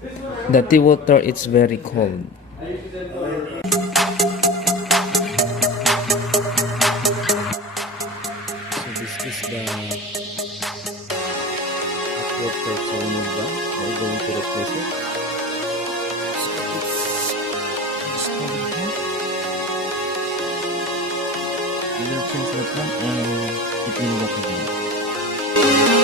The tea water it's very cold. So this is the hot water solenoid bag. We're going to replace it. So it's installing here. We will change that one and it will work again.